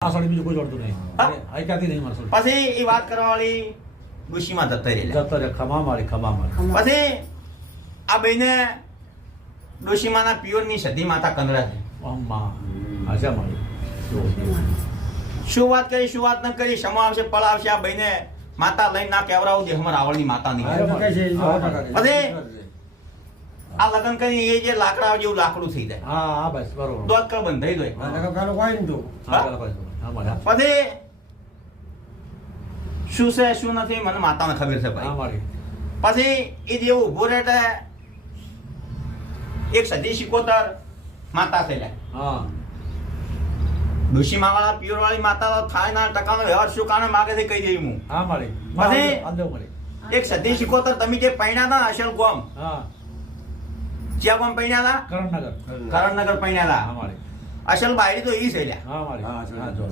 આ સાડી બીજું કોઈ જોડતું નહીં. હા? આઈકાતી નહીં મારી પછી એ વાત કરવા વાળી ડોશીમાં જતા સાડી. રહેલા. જતો રે ખમા મારી. પછી આ બેને ડોશીમાના પિયોરની સતી માતા કંદરા છે. અમ્મા આશા મારી. શું વાત કરી શું વાત ન કરી સમા આવશે પળ આવશે આ બેને માતા લઈને ના કેવરાવું દેહમાં રાવણની માતા નહીં. પછી આ લગ્ન કરી એ જે લાકડા જેવું લાકડું થઈ જાય. હા હા બસ બરોબર. દોત કળ બંધાઈ જાય. હા, ચાલો ભાઈ. હા મારી. પછી શું છે શું નથી મને માતાને ખબર છે હા ભાઈ. મારી. પછી એ જેવું ઉભો રહે એટલે એક સદી શિકોતર માતા થયેલા. હા ડોશી માવાળા પિયોર વાળી માતા તો થાય ના ટકાનો વ્યવહાર શું કારણે માગે છે કહી દઈ હું. હા મારી. પછી અંદે મારી. એક સદી શિકોતર તમે જે પૈણ્યા હતા ને અસલ ગોમ હા જ્યાં ગોમ પૈણ્યા હતા કરણનગર. કરણનગર પૈણ્યા હા હતા મારી. અસલ બાયડી તો ઈ છે લ્યા. હા મારી. હા જો